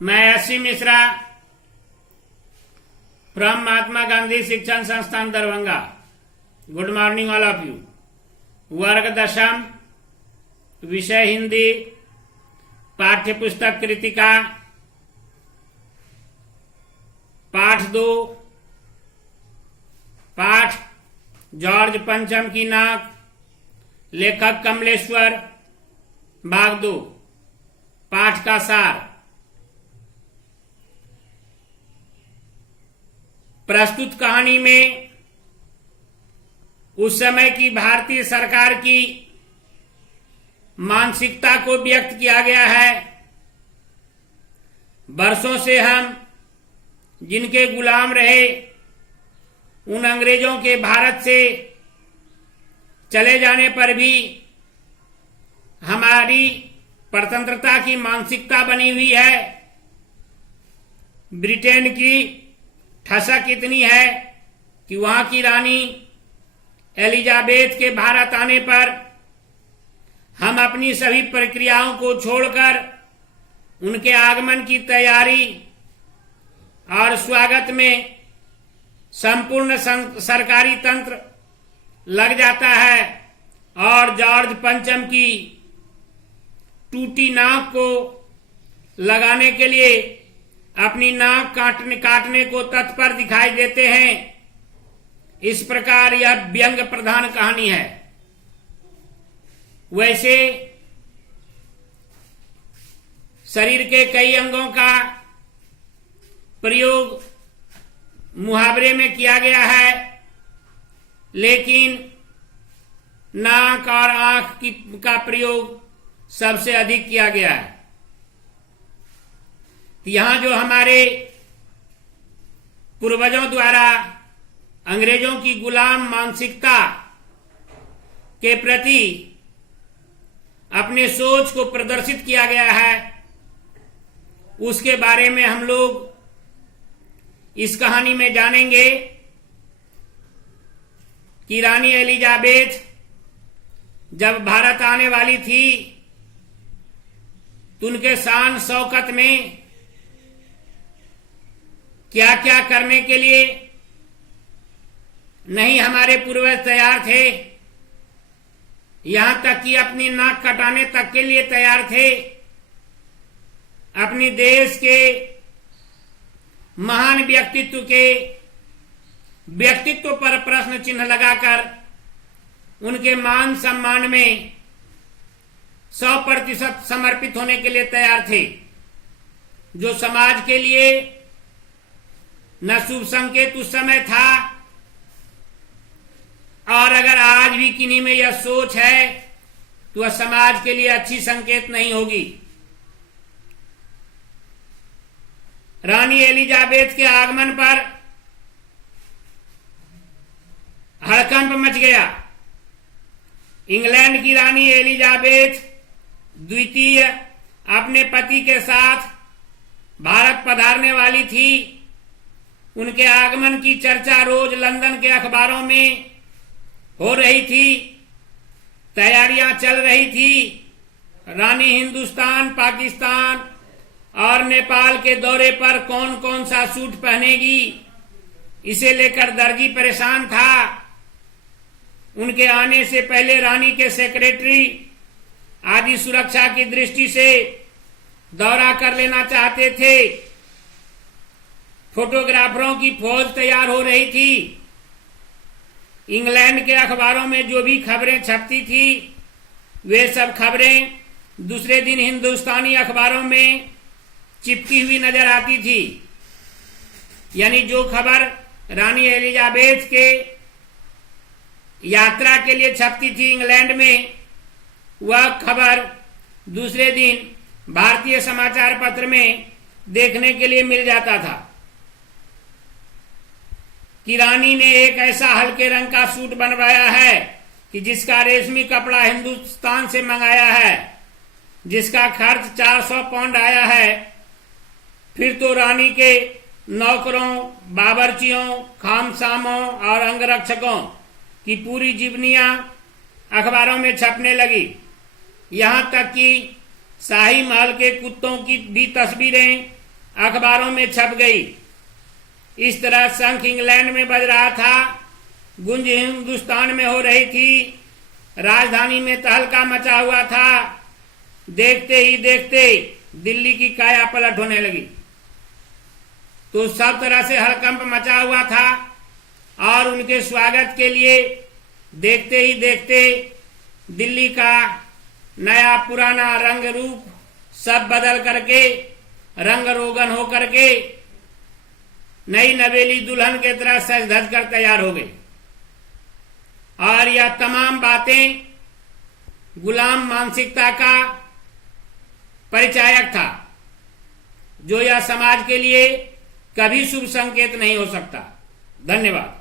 मैं SC. Mishra from Mahatma Gandhi शिक्षण संस्थान Darbhanga. Good morning all of you. वर्ग दशम, विषय हिंदी, पाठ्य पुस्तक कृतिका, पाठ 2, पाठ जॉर्ज पंचम की नाक, लेखक कमलेश्वर, भाग 2। पाठ का सार। प्रस्तुत कहानी में उस समय की भारतीय सरकार की मानसिकता को व्यक्त किया गया है। वर्षों से हम जिनके गुलाम रहे, उन अंग्रेजों के भारत से चले जाने पर भी हमारी स्वतंत्रता की मानसिकता बनी हुई है। ब्रिटेन की ठसक इतनी है कि वहां की रानी एलिजाबेथ के भारत आने पर हम अपनी सभी प्रक्रियाओं को छोड़कर उनके आगमन की तैयारी और स्वागत में संपूर्ण सरकारी तंत्र लग जाता है और जॉर्ज पंचम की टूटी नाक को लगाने के लिए अपनी नाक काटने को तत्पर दिखाई देते हैं। इस प्रकार यह व्यंग प्रधान कहानी है। वैसे शरीर के कई अंगों का प्रयोग मुहावरे में किया गया है, लेकिन नाक और आंख का प्रयोग सबसे अधिक किया गया है। यहां जो हमारे पूर्वजों द्वारा अंग्रेजों की गुलाम मानसिकता के प्रति अपने सोच को प्रदर्शित किया गया है, उसके बारे में हम लोग इस कहानी में जानेंगे कि रानी एलिजाबेथ जब भारत आने वाली थी तो उनके शान शौकत में क्या क्या करने के लिए नहीं हमारे पूर्वज तैयार थे, यहां तक कि अपनी नाक कटाने तक के लिए तैयार थे। अपनी देश के महान व्यक्तित्व के व्यक्तित्व पर प्रश्न चिन्ह लगाकर उनके मान सम्मान में 100% समर्पित होने के लिए तैयार थे, जो समाज के लिए न शुभ संकेत उस समय था, और अगर आज भी किन्हीं में यह सोच है तो वह समाज के लिए अच्छी संकेत नहीं होगी। रानी एलिजाबेथ के आगमन पर हड़कंप मच गया। इंग्लैंड की रानी एलिजाबेथ द्वितीय अपने पति के साथ भारत पधारने वाली थी। उनके आगमन की चर्चा रोज लंदन के अखबारों में हो रही थी, तैयारियां चल रही थी। रानी हिंदुस्तान, पाकिस्तान और नेपाल के दौरे पर कौन कौन सा सूट पहनेगी, इसे लेकर दर्जी परेशान था। उनके आने से पहले रानी के सेक्रेटरी आदि सुरक्षा की दृष्टि से दौरा कर लेना चाहते थे। फोटोग्राफरों की फौज तैयार हो रही थी। इंग्लैंड के अखबारों में जो भी खबरें छपती थी, वे सब खबरें दूसरे दिन हिंदुस्तानी अखबारों में चिपकी हुई नजर आती थी। यानी जो खबर रानी एलिजाबेथ के यात्रा के लिए छपती थी इंग्लैंड में, वह खबर दूसरे दिन भारतीय समाचार पत्र में देखने के लिए मिल जाता था कि रानी ने एक ऐसा हल्के रंग का सूट बनवाया है कि जिसका रेशमी कपड़ा हिंदुस्तान से मंगाया है, जिसका खर्च 400 पाउंड आया है। फिर तो रानी के नौकरों, बावर्चियों, खामसामों और अंगरक्षकों की पूरी जीवनियां अखबारों में छपने लगी। यहां तक कि शाही महल के कुत्तों की भी तस्वीरें अखबारों में छप गई। इस तरह शंख इंग्लैंड में बज रहा था, गुंज हिंदुस्तान में हो रही थी, राजधानी में तहलका मचा हुआ था। देखते ही देखते दिल्ली की काया पलट होने लगी। तो सब तरह से हड़कंप मचा हुआ था और उनके स्वागत के लिए देखते ही देखते दिल्ली का नया पुराना रंग रूप सब बदल करके रंग रोगन हो करके नई नवेली दुल्हन के तरह सज धज कर तैयार हो गई। और यह तमाम बातें गुलाम मानसिकता का परिचायक था, जो यह समाज के लिए कभी शुभ संकेत नहीं हो सकता। धन्यवाद।